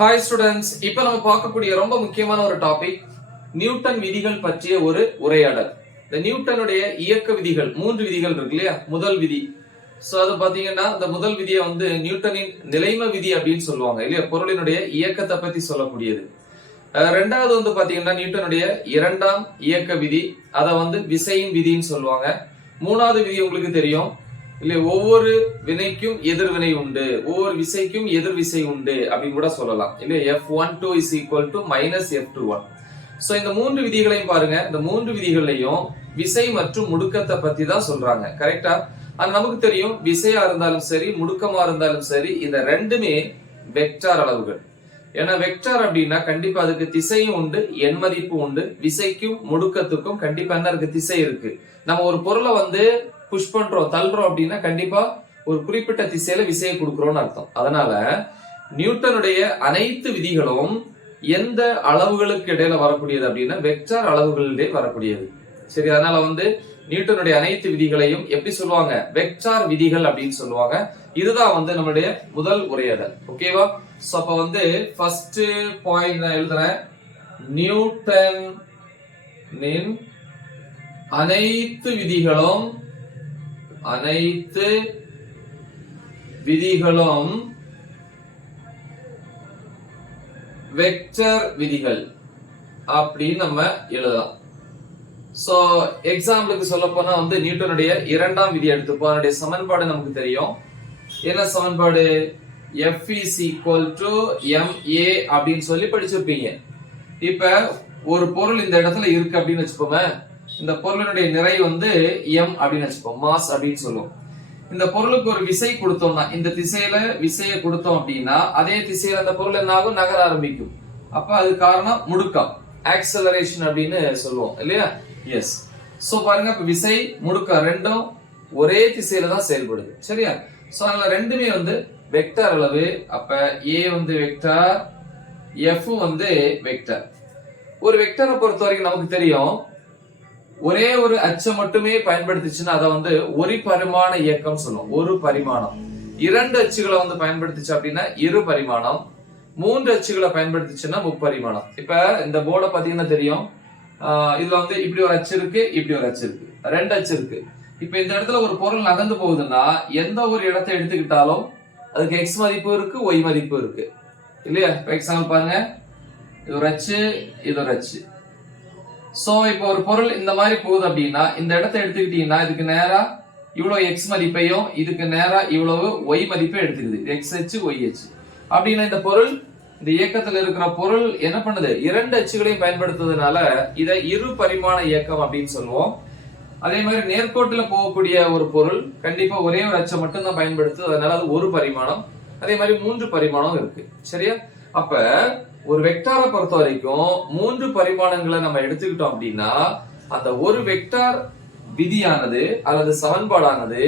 Hi students, இப்போ நம்ம பார்க்கக்கூடிய ரொம்ப முக்கியமான ஒரு டாபிக் நியூட்டன் விதிகள் பற்றிய ஒரு உரையாடல். இந்த நியூட்டனுடைய இயக்க விதிகள், 3 விதிகள் இருக்கு இல்லையா? முதல் விதி, சோ அது பாத்தீங்கன்னா இந்த முதல் விதியை நியூட்டனின் நிலைம விதி அப்படின்னு சொல்லுவாங்க இல்லையா? பொருளினுடைய இயக்கத்தை பத்தி சொல்லக்கூடியது. ரெண்டாவது பாத்தீங்கன்னா நியூட்டனுடைய இரண்டாம் இயக்க விதி, அதை விசையின் விதின்னு சொல்லுவாங்க. மூணாவது விதி உங்களுக்கு தெரியும் இல்ல, ஒவ்வொரு வினைக்கும் எதிர்வினை உண்டு, ஒவ்வொரு விசைக்கும் எதிர் விசை உண்டு அப்படின்னு கூட சொல்லலாம் இல்ல. F12 is equal to minus F21. So இந்த 3 விதிகளையும் பாருங்க. இந்த 3 விதிகளையும் விசை மற்றும் முடுக்கத்தை பத்தி தான் சொல்றாங்க, கரெக்டா? அது நமக்கு தெரியும், விசையா இருந்தாலும் சரி முடுக்கமா இருந்தாலும் சரி, இந்த ரெண்டுமே வெக்டார் அளவுகள். ஏன்னா வெக்டார் அப்படின்னா கண்டிப்பா அதுக்கு திசையும் உண்டு, எண் மதிப்பு உண்டு. விசைக்கும் முடுக்கத்துக்கும் கண்டிப்பா என்ன இருக்கு? திசை இருக்கு. நம்ம ஒரு பொருளை புஷ் பண்றோம், தள்ளுறோம் அப்படின்னா கண்டிப்பா ஒரு குறிப்பிட்ட திசையில விசையை கொடுக்கிறோம்னு அர்த்தம். அதனால நியூட்டனுடைய அனைத்து விதிகளும் எந்த அளவுகளுக்கு இடையில வரக்கூடியது அப்படின்னா வெக்டார் அளவுகளிலே வரக்கூடியது. சரி, அதனால நியூட்டனுடைய அனைத்து விதிகளையும் எப்படி சொல்லுவாங்க? வெக்டார் விதிகள் அப்படின்னு சொல்லுவாங்க. இதுதான் நம்மளுடைய முதல் உரையாடல். ஓகேவா? சோ அப்ப ஃபர்ஸ்ட் பாயிண்ட் நான் எழுதுறேன். நியூட்டனின் அனைத்து விதிகளும் வெக்டர் விதிகள் அப்படின்னு நம்ம எழுதலாம். சோ எக்ஸாம்பிளுக்கு சொல்ல போனா நியூட்டனுடைய இரண்டாம் விதி எடுத்துப்போம். அதனுடைய சமன்பாடு நமக்கு தெரியும். என்ன சமன்பாடு? F is equal to ma அப்படின்னு சொல்லி படிச்சிருப்பீங்க. இப்ப ஒரு பொருள் இந்த இடத்துல இருக்கு அப்படின்னு வச்சுப்போமே. இந்த பொருளினுடைய நிறை m அப்படின்னு வச்சுப்போம், மாஸ் அப்படின்னு சொல்லுவோம். இந்த பொருளுக்கு ஒரு விசை கொடுத்தோம்னா, இந்த திசையில விசையை கொடுத்தோம் அப்படின்னா அதே திசையில அந்த பொருள் என்ன ஆகும்? நகர ஆரம்பிக்கும். அப்ப அது காரணம் முடுக்கம், ஆக்சலரேஷன் அப்படின்னு சொல்லுவோம் இல்லையா? எஸ். சோ பாருங்க, இப்ப விசை முடுக்கம் ரெண்டும் ஒரே திசையில தான் செயல்படுது. சரியா? சோ அதனால ரெண்டுமே வெக்டார் அளவு. அப்ப a வெக்டார், f வெக்டார். ஒரு வெக்டாரை பொறுத்த வரைக்கும் நமக்கு தெரியும், ஒரே ஒரு அச்சை மட்டுமே பயன்படுத்திச்சுன்னா அதை ஒரு பரிமாண இயக்கம் சொல்லுவோம். ஒரு பரிமாணம். இரண்டு அச்சுகளை பயன்படுத்திச்சு அப்படின்னா இரு பரிமாணம். மூன்று அச்சுகளை பயன்படுத்திச்சுன்னா முப்பரிமாணம். இப்ப இந்த போர்டை பாத்தீங்கன்னா தெரியும், இதுல இப்படி ஒரு அச்சு இருக்கு, இப்படி ஒரு அச்சு இருக்கு, ரெண்டு அச்சு இருக்கு. இப்ப இந்த இடத்துல ஒரு பொருள் நகர்ந்து போகுதுன்னா எந்த ஒரு இடத்தை எடுத்துக்கிட்டாலும் அதுக்கு எக்ஸ் மதிப்பு இருக்கு, ஒய் மதிப்பு இருக்கு இல்லையா? எக்ஸாம்பிள் பாருங்க, இது ஒரு அச்சு, இது ஒரு அச்சு. சோ இப்போ ஒரு பொருள் இந்த மாதிரி போகுது அப்படின்னா இந்த இடத்தை எடுத்துக்கிட்டீங்கன்னா இதுக்கு நேரா இவ்வளவு எக்ஸ் மதிப்பையும் இதுக்கு நேரா இவ்வளவு ஒய் மதிப்பை எடுத்துக்குது. எக்ஸ் அச்சு, ஒய் அச்சு. அப்படின்னா இந்த பொருள், இந்த இயக்கத்துல இருக்கிற பொருள் என்ன பண்ணுது? இரண்டு அச்சுகளையும் பயன்படுத்துறதுனால இதை இரு பரிமாண இயக்கம் அப்படின்னு சொல்லுவோம். அதே மாதிரி நேர்கோட்டுல போகக்கூடிய ஒரு பொருள் கண்டிப்பா ஒரே ஒரு அச்சை மட்டும் தான் பயன்படுத்துது, அதனால அது ஒரு பரிமாணம். அதே மாதிரி மூன்று பரிமாணம் இருக்கு. சரியா? அப்ப ஒரு வெக்டாரை பொறுத்த வரைக்கும் 3 பரிமாணங்களை நம்ம எடுத்துக்கிட்டோம் அப்படின்னா அந்த ஒரு வெக்டார் விதியானது அல்லது சமன்பாடானது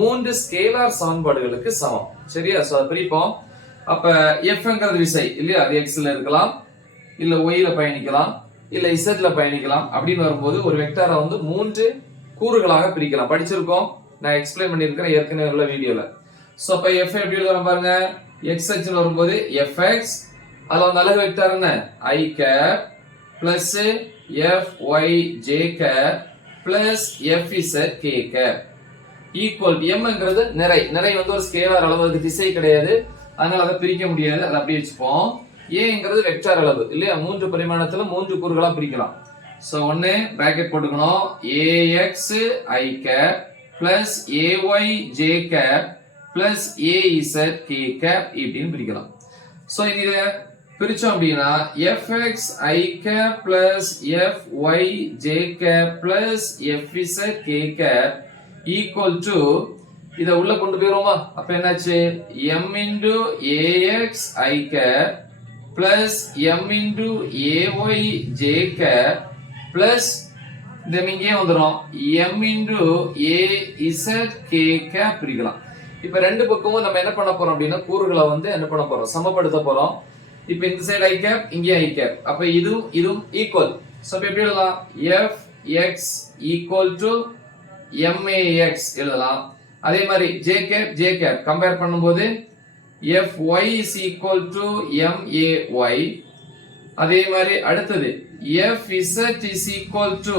3 ஸ்கேலார் சமன்பாடுகளுக்கு சமம். சரியா? சோ அதை பிரிப்போம். அப்ப Fங்கிறது விசை இல்லையா? அது எக்ஸ்ல இருக்கலாம், இல்ல ஒய்ல பயணிக்கலாம், இல்ல இசட்ல பயணிக்கலாம். அப்படின்னு வரும்போது ஒரு வெக்டாரை 3 கூறுகளாக பிரிக்கலாம். படிச்சிருக்கோம், நான் எக்ஸ்பிளைன் பண்ணிருக்கிறேன் ஏற்கனவே உள்ள வீடியோல. சோ அப்ப F எப்படி எழுதுறோம் பாருங்க. எக்ஸ் அச்சுல வரும்போது Fx, அதுல அலகு வெக்டார் என்ன? I cap plus Fy j cap plus Fz k cap equal mங்கிறது நிறை. நிறை ஒரு ஸ்கேலார் அளவு, அதுக்கு திசை கிடையாது, அதனால அதை பிரிக்க முடியாது, அதை அப்படியே வச்சுப்போம். ஏங்கிறது வெக்டார் அளவு இல்லையா? 3 பரிமாணத்துல 3 கூறுகளா பிரிக்கலாம். சோ ஒன்னு பிராக்கெட் போட்டுக்கணும், ax I cap plus ay j cap plus az k cap இப்படின்னு பிரிக்கலாம். சோ இங்க பிரிச்சோம் அப்படின்னா fx I cap plus fy j cap plus fz k cap equal to, இத உள்ள கொண்டு போயிருவோமா? அப்ப என்னாச்சு? m into ax I cap plus m into ay j cap plus இங்கே வந்துரும் m into az k cap பிரிக்கலாம். இப்ப ரெண்டு பக்கமும் நம்ம என்ன பண்ண போறோம் அப்படின்னா கூறுகளை என்ன பண்ண போறோம்? சமப்படுத்த போறோம். இப்ப இந்த சைடு I cap, இங்கே I cap. அப்ப இதுவும் ஈக்குவல். சோ எப்படி எழுதலாம்? Fx ஈக்குவல் டு max எழுதலாம். அதே மாதிரி j cap கம்பேர் பண்ணும்போது Fy is equal to MAY. அதே மாதிரி அடுத்தது Fz is equal to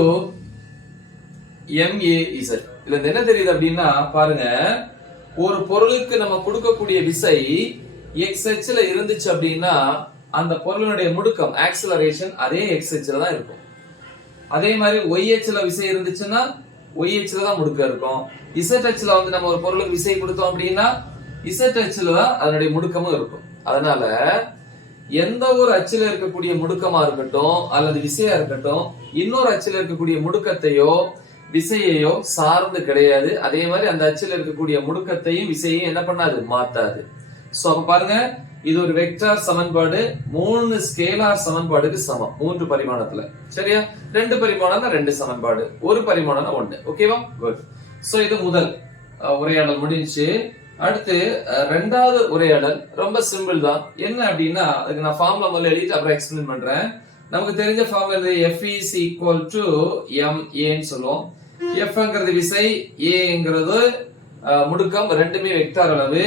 MAZ. இதுல என்ன தெரியுது அப்படின்னா பாருங்க, ஒரு பொருளுக்கு நம்ம கொடுக்கக்கூடிய விசை x அச்சுல இருந்துச்சு அப்படின்னா அந்த பொருளினுடைய முடுக்கம் ஆக்சிலரேஷன் அதே x அச்சுல தான் இருக்கும். அதே மாதிரி y அச்சுல விசை இருந்துச்சுன்னா y அச்சுல தான் முடுக்கம் இருக்கும். z அச்சுல வந்து நம்ம ஒரு பொருளுக்கு விசை கொடுத்தோம் அப்படின்னா z அச்சுல தான் அதனுடைய முடுக்கமும் இருக்கும். அதனால எந்த ஒரு அச்சுல இருக்கக்கூடிய முடுக்கமா இருக்கட்டும் அல்லது விசையா இருக்கட்டும் இன்னொரு அச்சுல இருக்கக்கூடிய முடுக்கத்தையோ விசையையோ சார்ந்து கிடையாது. அதே மாதிரி அந்த அச்சுல இருக்கக்கூடிய முடுக்கத்தையும் விசையையும் என்ன பண்ணாது, மாத்தாது. சோ அப்ப பாருங்க, இது ஒரு வெக்டார் சமன்பாடு 3 ஸ்கேலார் சமன்பாடுக்கு சமம் 3 பரிமாணத்துல. சரியா? 2 பரிமாணம்னா 2 சமன்பாடு, 1 பரிமாணம்னா 1. ஓகேவா? குட். சோ இது முதல் உரையாடல் முடிஞ்சு. அடுத்து ரெண்டாவது உரையாடல் ரொம்ப சிம்பிள் தான். என்ன அப்படின்னா அதுக்கு நான் ஃபார்முலா முதல்ல எழுதிட்டு அப்புறம் எக்ஸ்பிளைன் பண்றேன். நமக்கு தெரிஞ்ச formula F is equal to MA ன்னு சொல்லுவோம். Fங்கிறது விசை, Aங்கிறது முடுக்கம். ரெண்டுமே வெக்டார் அளவு,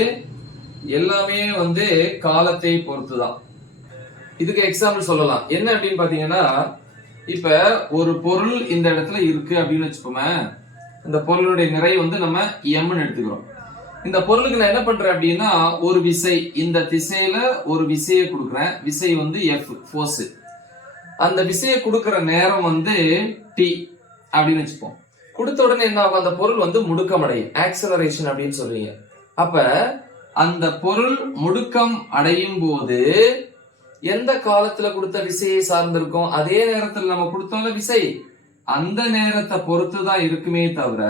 எல்லாமே வந்து காலத்தை பொறுத்துதான். இதுக்கு எக்ஸாம்பிள் சொல்லலாம். என்ன அப்படின்னு பாத்தீங்கன்னா, இப்ப ஒரு பொருள் இந்த இடத்துல இருக்கு அப்படின்னு வச்சுக்கோமே, இந்த பொருளுடைய நிறை வந்து நம்ம M எடுத்துக்கிறோம். இந்த பொருளுக்கு நான் என்ன பண்றேன் அப்படின்னா ஒரு விசை இந்த திசையில ஒரு விசையை கொடுக்குறேன். விசை வந்து F ஃபோர்ஸ். அந்த விசையை கொடுக்கிற நேரம் வந்து T அப்படின்னு வச்சுப்போம். கொடுத்த உடனே என்ன ஆகும், அந்த பொருள் வந்து முடுக்கம் அடையும், ஆக்சலரேஷன் அப்படின்னு சொல்றீங்க. அப்ப அந்த பொருள் முடுக்கம் அடையும் போது எந்த காலத்துல கொடுத்த விசையை சார்ந்திருக்கும், அதே நேரத்துல நம்ம கொடுத்தோம்ல விசை, அந்த நேரத்தை பொறுத்துதான் இருக்குமே தவிர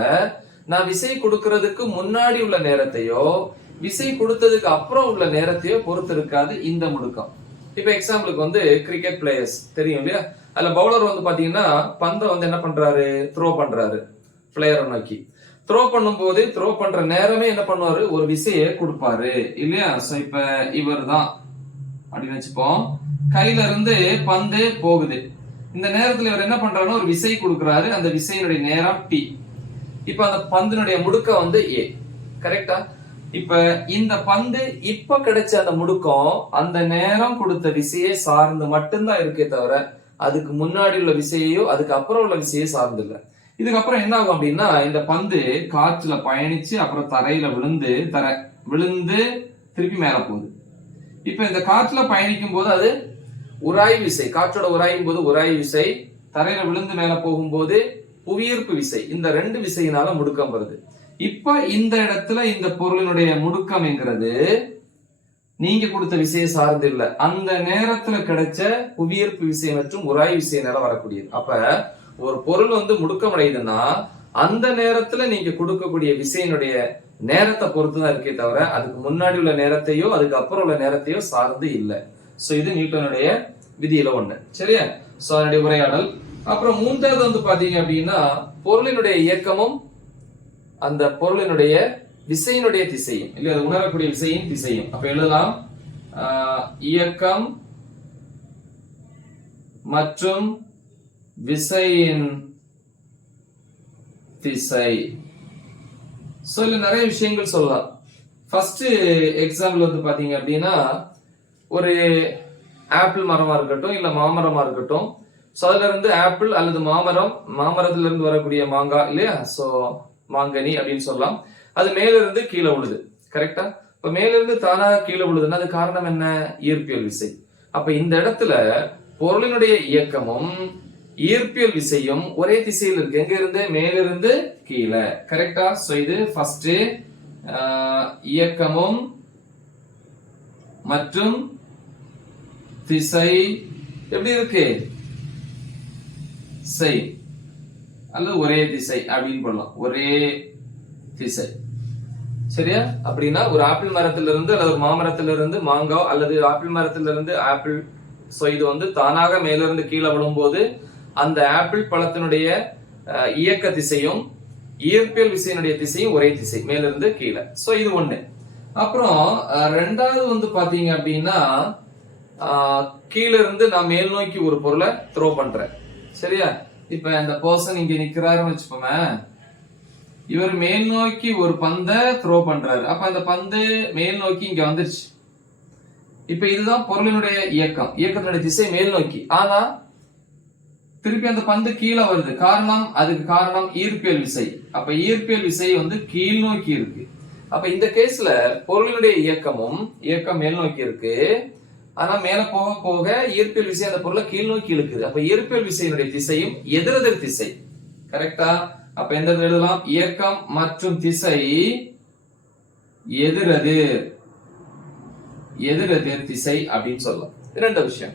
நான் விசை கொடுக்கறதுக்கு முன்னாடி உள்ள நேரத்தையோ விசை கொடுத்ததுக்கு அப்புறம் உள்ள நேரத்தையோ பொறுத்து இருக்காது இந்த முடுக்கம். இப்ப எக்ஸாம்பிளுக்கு வந்து கிரிக்கெட் பிளேயர்ஸ் தெரியும் இல்லையா, அதுல பவுலர் வந்து பாத்தீங்கன்னா பந்தை வந்து என்ன பண்றாரு, த்ரோ பண்றாரு பிளேயரை நோக்கி. த்ரோ பண்ணும் போது த்ரோ பண்ற நேரமே என்ன பண்ணுவாரு, ஒரு விசையை கொடுப்பாரு இல்லையா. சோ இப்ப இவர் தான் அப்படின்னு வச்சுப்போம். கையில இருந்து பந்து போகுது. இந்த நேரத்துல இவர் என்ன பண்றாருன்னா ஒரு விசை கொடுக்கிறாரு. அந்த விசையினுடைய நேரம் T. இப்ப அந்த பந்தினுடைய முடுக்கம் வந்து A. கரெக்டா? இப்ப இந்த பந்து இப்ப கிடைச்ச அந்த முடுக்கம் அந்த நேரம் கொடுத்த விசையை சார்ந்து மட்டும்தான் இருக்கே தவிர அதுக்கு முன்னாடி உள்ள விசையோ அதுக்கு அப்புறம் உள்ள விசையை சார்ந்து இல்ல. இதுக்கப்புறம் என்ன ஆகும் அப்படின்னா இந்த பந்து காற்றுல பயணிச்சு அப்புறம் தரையில விழுந்து திருப்பி மேல போகுது. இப்ப இந்த காற்றுல பயணிக்கும் போது அது உராய்வு விசை, காற்றோட உராயும் போது உராய்வு விசை, தரையில விழுந்து மேல போகும்போது புவியீர்ப்பு விசை. இந்த 2 விசையினால முடுக்கம் வருது. இப்ப இந்த இடத்துல இந்த பொருளினுடைய முடுக்கம் என்கிறது நீங்க கொடுத்த விசையை சார்ந்து இல்ல, அந்த நேரத்துல கிடைச்ச புவியீர்ப்பு விசை மற்றும் உராய்வு விசையினால வரக்கூடியது. அப்ப ஒரு பொருள் வந்து முடுக்கம் அடையுதுன்னா அந்த நேரத்துல நீங்க கொடுக்கக்கூடிய விசையினுடைய நேரத்தை பொறுத்துதான் இருக்கே தவிர அதுக்கு முன்னாடி உள்ள நேரத்தையோ அதுக்கு அப்புறம் உள்ள நேரத்தையோ சார்ந்து இல்லை. சோ இது நியூட்டனுடைய விதியில ஒண்ணு. சரியா? சோ அதனுடைய உரையாடல். அப்புறம் மூன்றாவது வந்து பாத்தீங்க அப்படின்னா பொருளினுடைய இயக்கமும் அந்த பொருளினுடைய விசையினுடைய திசையும் இல்லையா, அது உணரக்கூடிய விசையின் திசையும். அப்ப எழுதலாம் இயக்கம் மற்றும் விசையின் திசை. சோ இதுல நிறைய விஷயங்கள் சொல்லலாம். ஃபர்ஸ்ட் எக்ஸாம்பிள் வந்து பாத்தீங்க அப்படின்னா ஒரு ஆப்பிள் மரமா இருக்கட்டும் இல்ல மாமரமா இருக்கட்டும். சோ அதுல இருந்து ஆப்பிள் அல்லது மாமரத்துல இருந்து வரக்கூடிய மாங்காய் இல்லையா, சோ மாங்கனி அப்படின்னு சொல்லலாம். அது மேல இருந்து கீழே விழுது. கரெக்டா? இப்ப மேல இருந்து தானாக கீழே விழுதுன்னா அது காரணம் என்ன, ஈர்ப்பியல் விசை. அப்ப இந்த இடத்துல பொருளினுடைய இயக்கமும் ஈர்ப்பியல் விசையும் ஒரே திசையில் இருக்கு. எங்க இருந்து, மேலிருந்து கீழே. கரெக்டா? சோ இது ஃபர்ஸ்ட் இயக்கமும் மற்றும் திசை எப்படி இருக்கு, சேம் அல்லது ஒரே திசை அப்படின்னு சொல்லலாம். ஒரே திசை. சரியா? அப்படின்னா ஒரு ஆப்பிள் மரத்திலிருந்து அல்லது ஒரு மாமரத்திலிருந்து மாங்காய் அல்லது ஆப்பிள் மரத்திலிருந்து ஆப்பிள், சோ இது வந்து தானாக மேலிருந்து கீழே விழும்போது அந்த ஆப்பிள் பழத்தினுடைய இயக்க திசையும் ஈர்ப்பியல் விசையினுடைய திசையும் ஒரே திசை, மேலிருந்து கீழே. சோ இது ஒண்ணு. அப்புறம் ரெண்டாவது வந்து பாத்தீங்க அப்படின்னா கீழ இருந்து நான் மேல் நோக்கி ஒரு பொருளை த்ரோ பண்றேன். சரியா? இப்ப இந்த பர்சன் இங்க நிக்கிறாருன்னு வச்சுப்போமே, இவர் மேல் நோக்கி ஒரு பந்தை த்ரோ பண்றாரு. அப்ப அந்த பந்து மேல் நோக்கி இங்க வந்துருச்சு. இப்ப இதுதான் பொருளினுடைய இயக்கம், இயக்கத்தினுடைய திசை மேல் நோக்கி. ஆனா திருப்பி அந்த பந்து கீழே வருது, காரணம் அதுக்கு காரணம் ஈர்ப்பியல் விசை. அப்ப ஈர்ப்பியல் விசை வந்து கீழ் நோக்கி இருக்கு. அப்ப இந்த கேஸ்ல பொருளினுடைய இயக்கம் மேல் நோக்கி இருக்கு, ஆனா மேல போக போக ஈர்ப்பியல் விசை அந்த பொருளை கீழ் நோக்கி இழுக்குது. அப்ப ஈர்ப்பியல் விசையினுடைய திசையும் எதிரெதிர் திசை. கரெக்டா? அப்ப எந்த எழுதலாம்? இயக்கம் மற்றும் திசை எதிரெதிர் திசை அப்படின்னு சொல்லலாம். இரண்டு விஷயம்.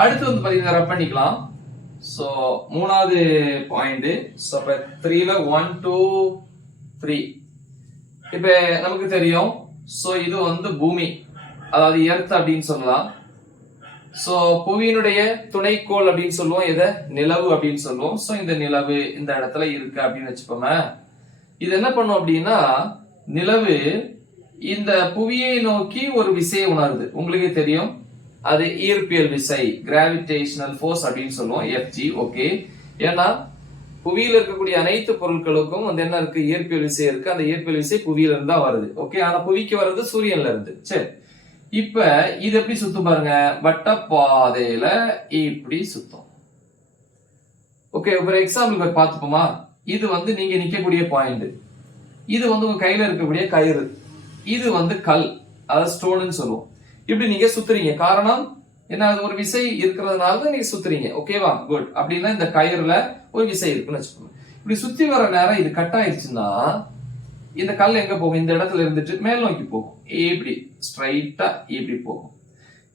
அடுத்து வந்து பாத்தீங்கன்னா ரப் பண்ணிக்கலாம். சோ மூணாவது பாயிண்ட். சோ இப்ப 3ல 1 2 3. இப்ப நமக்கு தெரியும். சோ இது வந்து பூமி, அதாவது எர்த் அப்படின்னு சொல்லலாம். சோ புவியினுடைய துணைக்கோள் அப்படின்னு சொல்லுவோம், எதை? நிலவு அப்படின்னு சொல்லுவோம். சோ இந்த நிலவு இந்த இடத்துல இருக்கு அப்படின்னு வச்சுப்போமே. இது என்ன பண்ணும் அப்படின்னா, நிலவு இந்த புவியை நோக்கி ஒரு விசையை உணருது. உங்களுக்கே தெரியும், அது ஈர்ப்பியல் விசை, கிராவிடேஷனல் ஃபோர்ஸ் அப்படின்னு சொல்லுவோம், FG. ஓகே, ஏன்னா புவியில் இருக்கக்கூடிய அனைத்து பொருட்களுக்கும் வந்து என்ன இருக்கு? ஈர்ப்பியல் விசை இருக்கு. அந்த ஈர்ப்பியல் விசை புவியில இருந்தா வருது. ஓகே, ஆனா புவிக்கு வர்றது சூரியன்ல இருந்து. சரி, இப்ப இது எப்படி சுத்தும் பாருங்க. வட்ட பாதையில இப்படி சுத்தும். ஓகே, ஒரு எக்ஸாம்பிள் பார்த்துப்போமா. இது வந்து நீங்க நிக்கக்கூடிய பாயிண்ட், இது வந்து உங்க கையில இருக்கக்கூடிய கயிறு, இது வந்து கல், அதாவது ஸ்டோன்னு சொல்லுவோம். இப்படி நீங்க சுத்துறீங்க. காரணம் என்ன? அது ஒரு விசை இருக்கிறதுனால தான் நீங்க சுத்துறீங்க. ஓகேவா? குட். அப்படின்னா இந்த கயிறுல ஒரு விசை இருக்குன்னு வச்சுக்கோங்க. இப்படி சுத்தி வர நேரம் இது கட் ஆயிடுச்சுன்னா இந்த கல் எங்க போகும்? இந்த இடத்துல இருந்துட்டு மேல் நோக்கி போகும். இப்படி ஸ்ட்ரைட்டா இப்படி போகும்.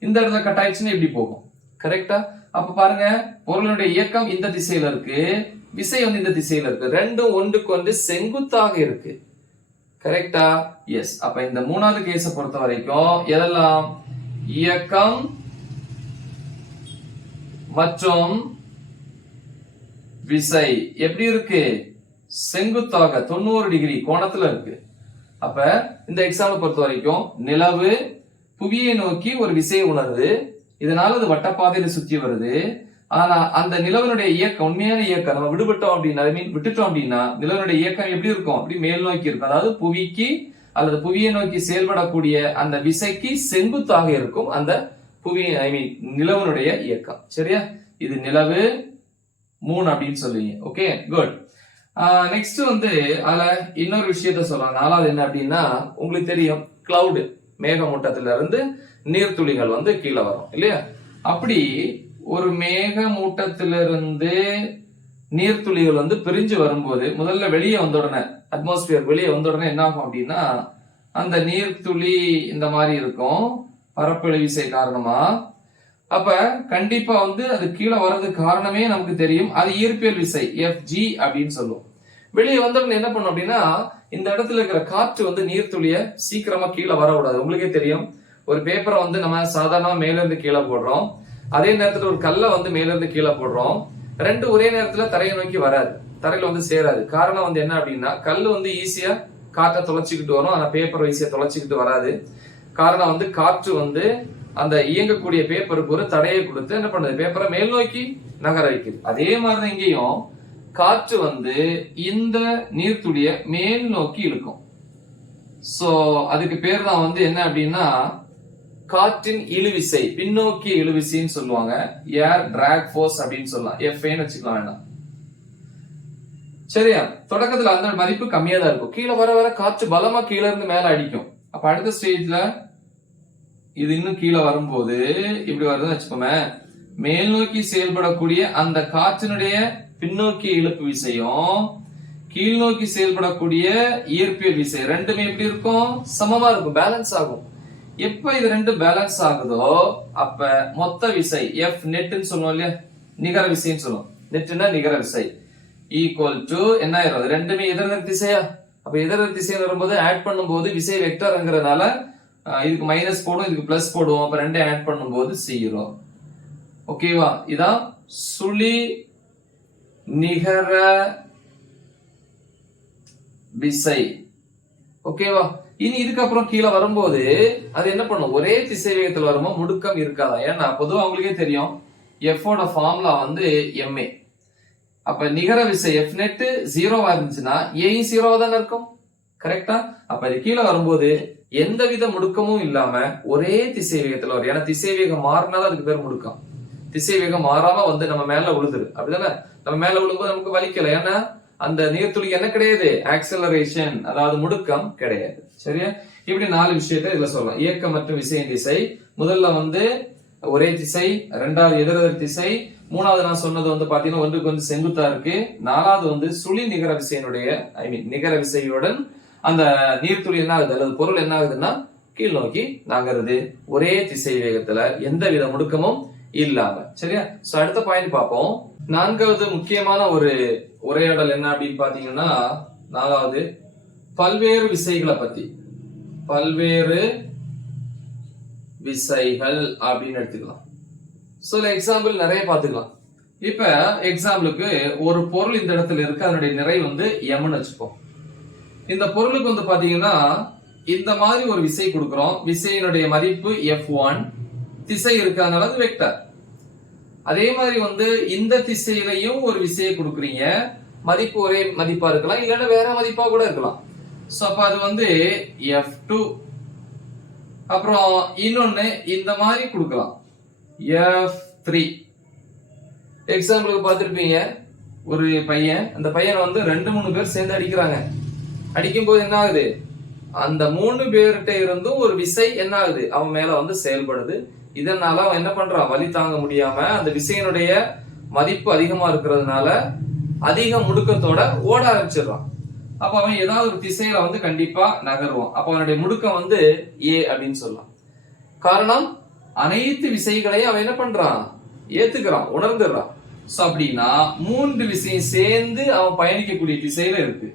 இந்த இடத்துல கட் ஆயிடுச்சுன்னா இப்படி போகும். கரெக்டா? அப்ப பாருங்க, பொருளுடைய இயக்கம் இந்த திசையில இருக்கு, விசை வந்து இந்த திசையில இருக்கு. ரெண்டும் ஒன்றுக்கு ஒன்று செங்குத்தாக இருக்கு. கரெக்டா? எஸ். அப்ப இந்த மூணாவது கேஸை பொறுத்த வரைக்கும் எதெல்லாம்? இயக்கம் மற்றும் விசை எப்படி இருக்கு? செங்குத்தாக 90 டிகிரி கோணத்துல இருக்கு. அப்ப இந்த எக்ஸாம்பிள் பொறுத்த வரைக்கும் நிலவு புவியை நோக்கி ஒரு விசையை உணருது, இதனால அது வட்டப்பாதையில சுத்தி வருது. ஆனா அந்த நிலவனுடைய இயக்கம், உண்மையான இயக்கம் நம்ம விட்டுட்டோம் அப்படின்னா நிலவனுடைய இயக்கம் எப்படி இருக்கும்? அப்படி மேல் நோக்கி இருக்கும். அதாவது புவிக்கு அல்லது புவியை நோக்கி செயல்படக்கூடிய அந்த விசைக்கு செங்குத்தாக இருக்கும் அந்த நிலவனுடைய இயக்கம். சரியா? இது நிலவு 3 அப்படின்னு சொல்லுவீங்க. Okay, good. நெக்ஸ்ட் வந்து அதுல இன்னொரு விஷயத்த சொல்றாங்க. நாலாவது என்ன அப்படின்னா, உங்களுக்கு தெரியும், கிளவுட், மேகமூட்டத்தில இருந்து நீர்த்துளிகள் வந்து கீழே வரும் இல்லையா? அப்படி ஒரு மேகமூட்டத்திலிருந்து நீர்த்துளிகள் வந்து பிரிஞ்சு வரும்போது முதல்ல வெளியே வந்த உடனே, அட்மாஸ்பியர் வெளியே வந்த உடனே என்ன ஆகும் அப்படின்னா, அந்த நீர்த்துளி இந்த மாதிரி இருக்கும் பரப்பளவு விசை காரணமா. அப்ப கண்டிப்பா வந்து அது கீழே வர்றதுக்கு காரணமே நமக்கு தெரியும், அது ஈர்ப்பியல் விசை FG அப்படின்னு சொல்லுவோம். வெளியே வந்தவங்க என்ன பண்ணும் அப்படின்னா, இந்த இடத்துல இருக்கிற காற்று வந்து நீர்த்துளிய சீக்கிரமா கீழே வரக்கூடாது. உங்களுக்கே தெரியும், ஒரு பேப்பரை வந்து நம்ம சாதாரணமா மேல இருந்து கீழே போடுறோம், அதே நேரத்துல ஒரு கல்லை வந்து மேல இருந்து கீழே போடுறோம். ரெண்டு ஒரே நேரத்துல தரையை நோக்கி வராது, தரையில வந்து சேராது. காரணம் வந்து என்ன அப்படின்னா, கல் வந்து ஈஸியா காற்றை தொலைச்சிக்கிட்டு வரும், ஆனா பேப்பர் ஈஸியா தொலைச்சிக்கிட்டு வராது. காரணம் வந்து காற்று வந்து அந்த இயங்கக்கூடிய பேப்பருக்கு ஒரு தடையை கொடுத்து என்ன பண்ணுது? பேப்பரை மேல் நோக்கி நகர வைக்குது. அதே மாதிரிதான் இங்கேயும் காற்று வந்து இந்த நீர்த்துளிய மேல் நோக்கி இழுக்கும். சோ அதுக்கு பேர் தான் வந்து என்ன அப்படின்னா, காற்றின் இழுவிசை, பின்னோக்கி இழுவிசைன்னு சொல்லுவாங்க. ஏர் டிராக் ஃபோர்ஸ் அப்படின்னு சொல்லலாம், FAன்னு வச்சுக்கலாம் வேண்டாம். சரியா? தொடக்கத்துல அந்த மதிப்பு கம்மியா தான் இருக்கும். கீழே வர வர காற்று பலமா கீழே இருந்து மேல அடிக்கும். அப்ப அடுத்த ஸ்டேஜ்ல இது இன்னும் கீழே வரும்போது இப்படி வருதுன்னு வச்சுக்கோமே, மேல் நோக்கி செயல்படக்கூடிய அந்த காற்றினுடைய பின்னோக்கி இழுப்பு விசையும் கீழ் நோக்கி செயல்படக்கூடிய ஈர்ப்பியல் விசை ரெண்டுமே எப்படி இருக்கும்? சமமா இருக்கும், பேலன்ஸ் ஆகும். எப்ப இது ரெண்டு பேலன்ஸ் ஆகுதோ அப்ப மொத்த விசை F நெட்னு சொல்லுவோம் இல்லையா, நிகர விசைன்னு சொல்லுவோம். நெட்னா நிகர விசை ஈக்குவல் டு என்ன ஆயிரும்? ரெண்டுமே எதிரெதிர் திசையா? அப்ப எதிரெதிர் திசைன்னு வரும்போது ஆட் பண்ணும்போது விசை வெக்டர்ங்கிறதுனால இதுக்கு மைனஸ் போடும், இதுக்கு பிளஸ் போடுவோம். அப்ப ரெண்டே ஆட் பண்ணும்போது 0. ஓகேவா? இதான் சுழி நிகர விசை. ஓகேவா? இனி இதுக்கப்புறம் கீழே வரும்போது அது என்ன பண்ணும்? ஒரே திசை வேகத்தில் வருமா, முடுக்கம் இருக்காதா? ஏன்னா பொதுவா அவங்களுக்கே தெரியும், F-ஓட ஃபார்முலா வந்து MA. அப்ப நிகர விசை F net 0வா இருந்துச்சுன்னா A 0வா தானே இருக்கும். கரெக்டா? அப்ப இது கீழே வரும்போது எந்தவித முடுக்கமும் இல்லாம ஒரே திசை வேகத்துல வரும். ஏன்னா திசை வேகம் மாறினாலும் அதுக்கு பேர் முடுக்கம். திசை வேகம் மாறாம வந்து நம்ம மேல விழுதுரு, அப்படிதானே? நம்ம மேல விழும்போது நமக்கு வலிக்கல, ஏன்னா அந்த நீர்த்துளி என்ன கிடையாது, ஆக்சலரேஷன், அதாவது முடுக்கம் கிடையாது. சரியா? இப்படி 4 விஷயத்தை இதுல சொல்லலாம். இயக்கம் மற்றும் விசையின் திசை. முதல்ல வந்து ஒரே திசை, இரண்டாவது எதிரெதிர் திசை, மூணாவது நான் சொன்னது வந்து பாத்தீங்கன்னா ஒன்றுக்கு வந்து செங்குத்தா இருக்கு, நாலாவது வந்து சுழி நிகர விசையினுடைய நிகர விசையுடன் அந்த நீர்த்துளி என்ன ஆகுது அல்லது பொருள் என்ன ஆகுதுன்னா கீழ் நோக்கி நகருது, ஒரே திசை வேகத்துல எந்த வித முடுக்கமும் இல்லாம. சரியா? சோ அடுத்த பாயிண்ட் பார்ப்போம். 4வது முக்கியமான ஒரு உரையாடல் என்ன அப்படின்னு பாத்தீங்கன்னா, 4வது பல்வேறு விசைகளை பத்தி. பல்வேறு விசைகள் அப்படின்னு எடுத்துக்கலாம். சோ எக்ஸாம்பிள் நிறைய பாத்துக்கலாம். இப்ப எக்ஸாம்பிளுக்கு ஒரு பொருள் இந்த இடத்துல இருக்கு, அதனுடைய நிறை வந்து எம்னு வச்சுப்போம். இந்த பொருளுக்கு வந்து பாத்தீங்கன்னா இந்த மாதிரி ஒரு விசை கொடுக்கிறோம். விசையினுடைய மதிப்பு F1, திசை இருக்கு, அதனால அது வெக்டர். அதே மாதிரி வந்து இந்த திசையிலையும் ஒரு விசையை கொடுக்குறீங்க, மதிப்பு ஒரே மதிப்பா இருக்கலாம், இல்லைன்னா வேற மதிப்பா கூட இருக்கலாம். சோ அப்ப அது வந்து F2. அப்புறம் இன்னொன்னு இந்த மாதிரி கொடுக்கலாம், F3. எக்ஸாம்பிளுக்கு பார்த்திருப்பீங்க, ஒரு பையன், அந்த பையனை வந்து 2-3 பேர் சேர்ந்து அடிக்கிறாங்க. அடிக்கும் போது என்ன ஆகுது, அந்த 3 பேர்கிட்ட இருந்தும் ஒரு விசை என்ன ஆகுது, அவன் மேல வந்து செயல்படுது. இதனால அவன் என்ன பண்றான், வலி தாங்க முடியாம அந்த விசையினுடைய மதிப்பு அதிகமா இருக்கிறதுனால அதிக முடுக்கத்தோட ஓட ஆரம்பிச்சிடறான். அப்ப அவன் ஏதாவது ஒரு திசையில வந்து கண்டிப்பா நகருவான். அப்ப அவனுடைய முடுக்கம் வந்து A அப்படின்னு சொல்லலாம். காரணம், அனைத்து விசைகளையும் அவன் என்ன பண்றான், ஏத்துக்கிறான், உணர்ந்துடுறான். சோ அப்படின்னா 3 விசையும் சேர்ந்து அவன் பயணிக்கக்கூடிய திசையில இருக்கு,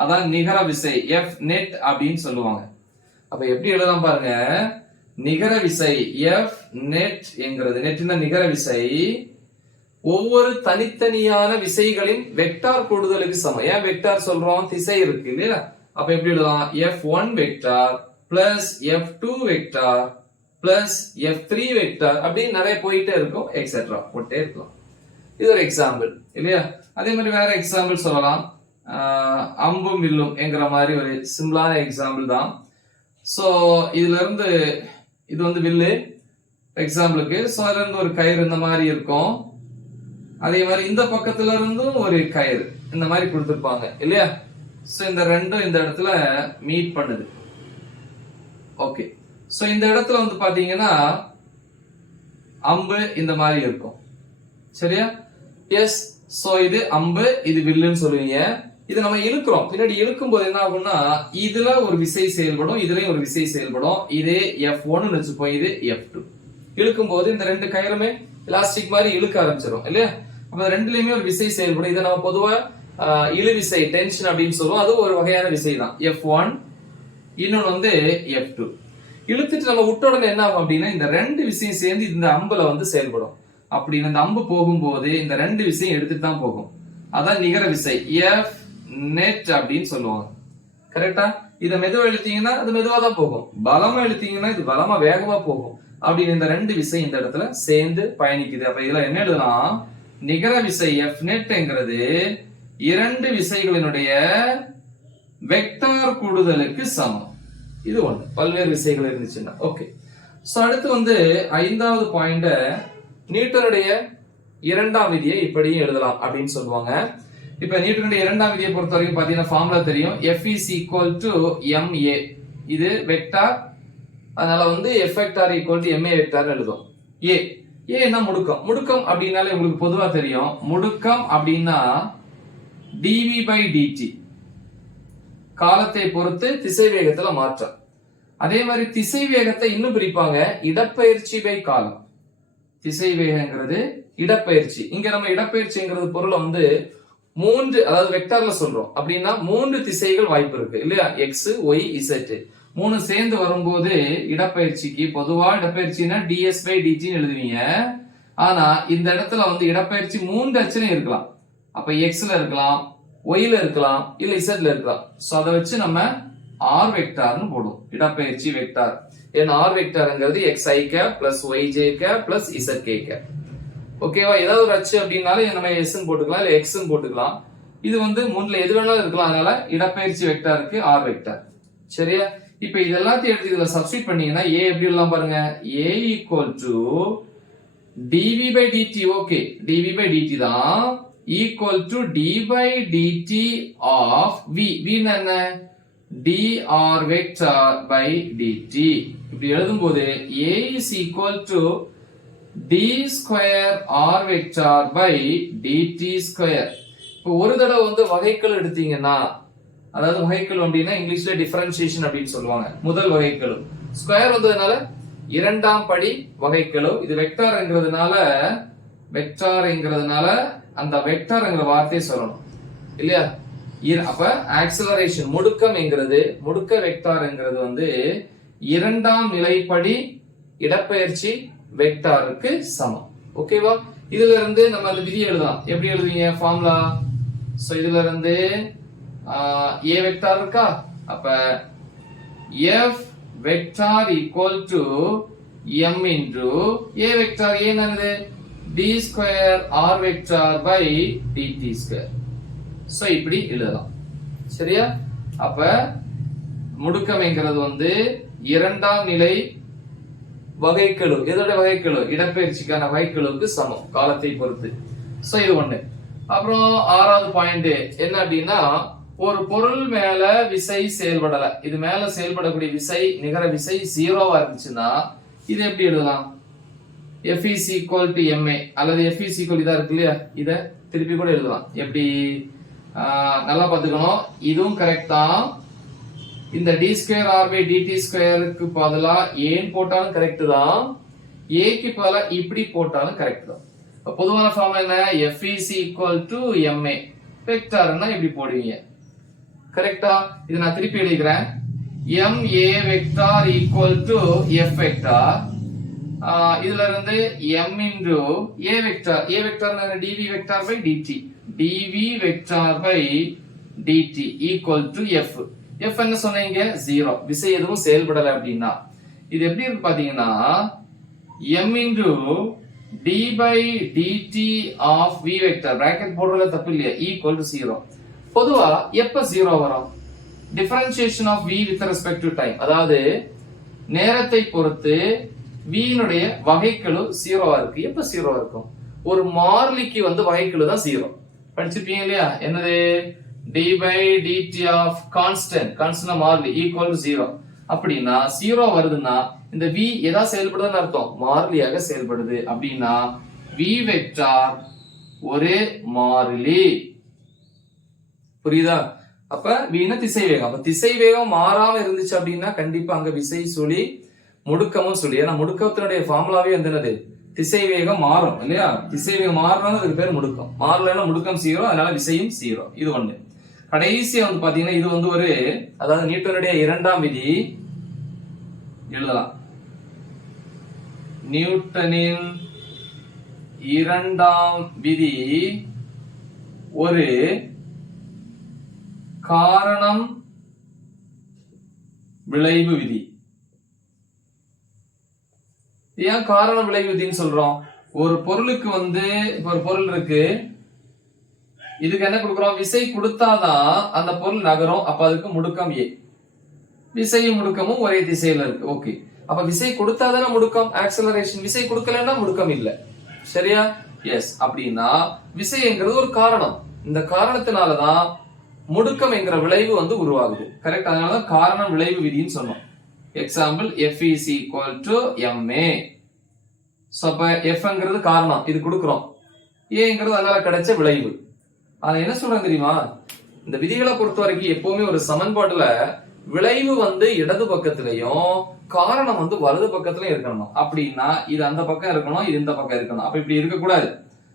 அதான் நிகர விசை, F net அப்படின்னு சொல்லுவாங்க. அப்ப எப்படி எழுதலாம் பாருங்க, நிகர விசை F net என்கிறது, நெட்னா நிகர விசை, ஒவ்வொரு தனித்தனியான விசைகளின் வெக்டார் கூடுதலுக்கு சமம். ஏன் வெக்டார் சொல்றோம், திசை இருக்கு இல்லையா? அப்ப எப்படி எழுதலாம், F1 vector plus F2 vector plus F3 vector, அப்படின்னு நிறைய போயிட்டே இருக்கும், எக்ஸெட்ரா போட்டே இருக்கலாம். இது ஒரு எக்ஸாம்பிள் இல்லையா? அதே மாதிரி வேற எக்ஸாம்பிள் சொல்லலாம். அம்பும் வில்லும் என்கிற மாதிரி ஒரு சிம்பிளான எக்ஸாம்பிள் தான். சோ இதுல இருந்து இது வந்து வில்லு எக்ஸாம்பிளுக்கு. சோ அதுல இருந்து ஒரு கயிறு இந்த மாதிரி இருக்கும், அதே மாதிரி இந்த பக்கத்துல இருந்தும் ஒரு கயிறு இந்த மாதிரி கொடுத்திருப்பாங்க இல்லையா? சோ இந்த ரெண்டும் இந்த இடத்துல மீட் பண்ணுது. ஓகே, சோ இந்த இடத்துல வந்து பாத்தீங்கன்னா அம்பு இந்த மாதிரி இருக்கும். சரியா? எஸ். சோ இது அம்பு, இது வில்லுன்னு சொல்லுவீங்க. இது நம்ம இழுக்கிறோம், பின்னாடி இழுக்கும் போது என்ன ஆகும்னா இதுல ஒரு விசை செயல்படும், இதுலயும் ஒரு விசை செயல்படும். இதே F1 வச்சுப்போம், இது F2. இழுக்கும் போது இந்த 2 கயிறுமே எலாஸ்டிக் மாதிரி இழுக்க ஆரம்பிச்சிடும் இல்லையா? அப்ப ரெண்டுலயுமே ஒரு விசை செயல்படும். இதை நம்ம பொதுவா இழு விசை, டென்ஷன் அப்படின்னு சொல்லுவோம். அது ஒரு வகையான விசை தான், F1. இன்னொன்னு வந்து F2. இழுத்துட்டு நம்ம விட்ட உடனே என்ன ஆகும் அப்படின்னா இந்த 2 விசையும் சேர்ந்து இந்த அம்புல வந்து செயல்படும். அப்படின்னு அந்த அம்பு போகும்போது இந்த 2 விசையும் எடுத்துட்டு தான் போகும். அதான் நிகர விசை, F net அப்படின்னு சொல்லுவாங்க. கரெக்டா? இத மெதுவா இழுத்தீங்கன்னா அது மெதுவா தான் போகும், பலமா இழுத்தீங்கன்னா இது பலமா வேகமா போகும். அப்படின்னு இந்த 2 விசை இந்த இடத்துல சேர்ந்து பயணிக்குது. அப்ப இதுல என்ன எழுதலாம், நிகர விசை F netங்கிறது 2 விசைகளினுடைய வெக்டார் கூடுதலுக்கு சமம். இது ஒண்ணு, பல்வேறு விசைகள் இருந்துச்சுன்னா. ஓகே, சோ அடுத்து வந்து 5வது பாயிண்ட, நியூட்டனுடைய 2ஆம் விதியை இப்படியும் எழுதலாம் அப்படின்னு சொல்லுவாங்க. இப்ப நியூட்டனுடைய 2ஆம் விதியை பொறுத்த வரைக்கும் பாத்தீங்கன்னா ஃபார்முலா தெரியும், F is equal to ma. இது வெக்டார், அதனால வந்து F vector equal to ma vector எழுதும். A என்ன முடுக்கம். முடுக்கம் அப்படின்னாலே உங்களுக்கு பொதுவா தெரியும், முடுக்கம் அப்படின்னா dv by dt, காலத்தை பொறுத்து திசை வேகத்துல மாற்றம். அதே மாதிரி திசை வேகத்தை இன்னும் பிரிப்பாங்க, இடப்பெயர்ச்சி பை காலம். திசை வேகங்கிறது இடப்பெயர்ச்சி. இங்க நம்ம இடப்பெயர்ச்சிங்கிறது பொருளை வந்து 3, அதாவது வெக்டார்ல சொல்றோம் அப்படின்னா 3 திசைகள் வாய்ப்பு இருக்கு இல்லையா? X, Y, Z 3 சேர்ந்து வரும்போது இடப்பெயர்ச்சிக்கு பொதுவா இடப்பெயர்ச்சினா ds by dt எழுதுவீங்க. ஆனா இந்த இடத்துல வந்து இடப்பெயர்ச்சி 3 அச்சுலயும் இருக்கலாம். அப்ப X ல இருக்கலாம், Y ல இருக்கலாம், இல்ல Z ல இருக்கலாம். சோ அதை வச்சு நம்ம R வெக்டார்னு போடுவோம், இடப்பெயர்ச்சி வெக்டார். ஏன்னா R வெக்டார்ங்கிறது xi plus yj plus zk. ஓகேவா? ஏதாவது ஒரு அச்சு அப்படின்னாலே நம்ம s ன்னு போட்டுக்கலாம், இல்ல x ன்னு போட்டுக்கலாம். இது வந்து மூணுல எது வேணாலும் இருக்கலாம், அதனால இடப்பெயர்ச்சி வெக்டாருக்கு ஆர் வெக்டார். சரியா? இப்ப இது எல்லாத்தையும் எடுத்து இதுல சப்ஸ்டிட் பண்ணீங்கன்னா a எப்படி எல்லாம் பாருங்க, a equal to dv by dt. Okay, dv by dt தான் equal to d by dt of v. v என்ன, dr vector by dt. இப்படி எழுதும்போது a is equal to d square r vector by dt square. இப்போ ஒரு தடவை வந்து வகைக்கெழு எடுத்தீங்கன்னா, அதாவது வகைக்கெழு அப்படின்னா இங்கிலீஷ்ல டிஃபரன்ஷியேஷன் அப்படின்னு சொல்லுவாங்க. முதல் வகைக்கெழு ஸ்கொயர் வந்ததுனால இரண்டாம் படி வகைக்கெழு. இது வெக்டார்ங்கிறதுனால அந்த வெக்டார்ங்கிற வார்த்தையை சொல்லணும் இல்லையா? அப்ப ஆக்சிலரேஷன் முடுக்க வெக்டார்ங்கிறது வந்து இரண்டாம் நிலைப்படி இடப்பெயர்ச்சி வெக்டாருக்கு சமம். ஓகேவா? இதுல இருந்து நம்ம அந்த விதி எழுதலாம். எப்படி எழுதுவீங்க ஃபார்முலா? சோ இதுல இருந்து a வெக்டார் இருக்கா, அப்ப f vector equal to m into a vector. a என்னது, d square r vector by dt square. So இப்படி எழுதலாம். சரியா? அப்ப முடுக்கம்ங்கிறது வந்து இரண்டாம் நிலை வகைக்கெழு. எதோட வகைக்கெழு? இடப்பெயர்ச்சிக்கான வகைக்கெழுவுக்கு சமம் காலத்தை பொறுத்து. சோ இது ஒண்ணு. அப்புறம் ஆறாவது பாயிண்ட் என்ன அப்படின்னா, ஒரு பொருள் மேல விசை செயல்படல, இது மேல செயல்படக்கூடிய விசை நிகர விசை 0வா இருந்துச்சுன்னா இது எப்படி எழுதலாம்? F is equal to ma அல்லது F is equal இதா இருக்கு இல்லையா, இத திருப்பி கூட எழுதலாம். எப்படி? நல்லா பாத்துக்கணும், இதுவும் கரெக்ட் தான். இந்த d square r by dt square க்கு பதிலா a போட்டாலும் கரெக்ட் தான், a க்கு பதிலா இப்படி போட்டாலும் கரெக்ட் தான். பொதுவான ஃபார்முலா என்ன? F is equal to ma. வெக்டார்னா இப்படி போடுவீங்க. கரெக்ட்டா? இது நான் திருப்பி எழுதிக்கிறேன். ma vector equal to f vector. இதுல இருந்து m into a vector. a வெக்டார்னா dv vector by dt. dv vector by dt equal to f. f என்ன சொன்னீங்க? 0. விசை எதுவும் செயல்படல அப்படின்னா இது எப்படி இருக்கு பாத்தீங்கன்னா, m into d by dt of v vector bracket போடுறதுல தப்பு இல்லையா, equal to 0. பொதுவா எப்ப 0 வரும்? Differentiation of v with respect to time, அதாவது நேரத்தை பொறுத்து v னுடைய வகைக்கெழு 0வா இருக்கு. எப்ப 0 இருக்கும்? ஒரு மாறிலிக்கு வந்து வகைக்கெழு தான் 0. படிச்சிருப்பீங்க இல்லையா? என்னது? d by dt of constant மாறிலி equal to 0. அப்படின்னா 0 வருதுன்னா இந்த v எதா செயல்படுதுன்னு அர்த்தம், மாறிலியாக செயல்படுது. அப்படின்னா v வெக்டார் ஒரு மாறிலி. புரியுதா? அப்ப v திசை வேகம். அப்ப திசை வேகம் மாறாம இருந்துச்சு அப்படின்னா கண்டிப்பா அங்க விசை சுழி முடுக்கமும் சுழி. ஏன்னா முடுக்கத்தினுடைய ஃபார்முலாவே என்னது? திசை வேகம் மாறும் இல்லையா? திசை வேகம் மாறினாலும் அதுக்கு பேர் முடுக்கம், மாறலன்னா முடுக்கம் 0, அதனால விசையும் 0. இது ஒண்ணு. கடைசியா வந்து பாத்தீங்கன்னா இது வந்து ஒரு, அதாவது நியூட்டனுடைய இரண்டாம் விதி எழுதலாம். நியூட்டனின் இரண்டாம் விதி ஒரு காரணம் விளைவு விதி. ஏன் காரணம் விளைவு விதின்னு சொல்றோம்? ஒரு பொருளுக்கு வந்து ஒரு பொருள் இருக்கு, இதுக்கு என்ன கொடுக்கிறோம்? விசை கொடுத்தாதான் அந்த பொருள் நகரும். அப்ப அதுக்கு முடுக்கம் a. விசையும் முடுக்கமும் ஒரே திசையில இருக்கு. ஓகே, அப்ப விசை கொடுத்தாதானே முடுக்கம், ஆக்சலரேஷன். விசை கொடுக்கலன்னா முடுக்கம் இல்ல. சரியா? எஸ். அப்படின்னா விசைங்கிறது ஒரு காரணம். இந்த காரணத்தினாலதான் முடுக்கம் என்கிற விளைவு வந்து உருவாகுது. கரெக்ட்? அதனாலதான் காரணம் விளைவு விதின்னு சொன்னோம். Example F is equal to ma. So அப்ப Fங்கிறது காரணம், இது கொடுக்கிறோம். Aங்கிறது அதனால கிடைச்ச விளைவு. ஆனா என்ன சொல்றேன் தெரியுமா? இந்த விதிகளை பொறுத்த வரைக்கும் எப்பவுமே ஒரு சமன்பாடுல விளைவு வந்து இடது பக்கத்திலையும் காரணம் வந்து வலது பக்கத்திலயும் இருக்கணும். அப்படின்னா இது அந்த பக்கம் இருக்கணும், இது இந்த பக்கம் இருக்கணும். அப்ப இப்படி இருக்க கூடாது.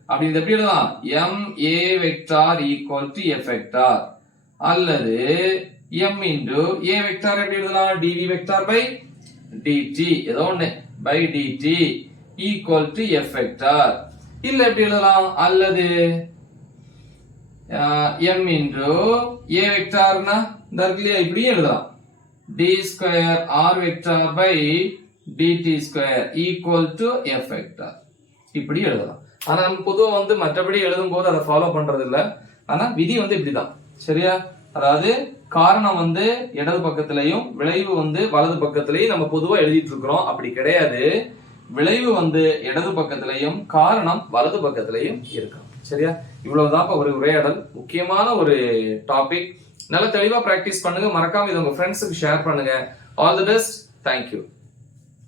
அப்படி இது எப்படி எழுதலாம்? ma vector equal to f vector அல்லது m into a வெக்டார் எப்படி எழுதலாம்? dv வெக்டார் by dt, ஏதோ ஒண்ணு by dt equal to f vector. இல்ல எப்படி எழுதலாம்? அல்லது m into a வெக்டார்னா இந்த இருக்குல்லையா, இப்படியும் எழுதலாம். d square r vector by dt square equal to f vector, இப்படி எழுதலாம். ஆனா நம்ம பொதுவா வந்து மற்றபடி எழுதும் போது அதை ஃபாலோ பண்றது இல்ல. ஆனா விதி வந்து இப்படிதான். சரியா? அதாவது காரணம் வந்து இடது பக்கத்திலையும் விளைவு வந்து வலது பக்கத்திலையும் நம்ம பொதுவா எழுதிட்டு இருக்கிறோம். அப்படி கிடையாது. விளைவு வந்து இடது பக்கத்திலையும் காரணம் வலது பக்கத்திலையும் இருக்கும். சரியா? இவ்வளவுதான் ஒரு உரையாடல். முக்கியமான ஒரு டாபிக். நல்லா தெளிவா பிராக்டிஸ் பண்ணுங்க. மறக்காம இதை உங்க ஃப்ரெண்ட்ஸுக்கு ஷேர் பண்ணுங்க. All the best. தேங்க்யூ.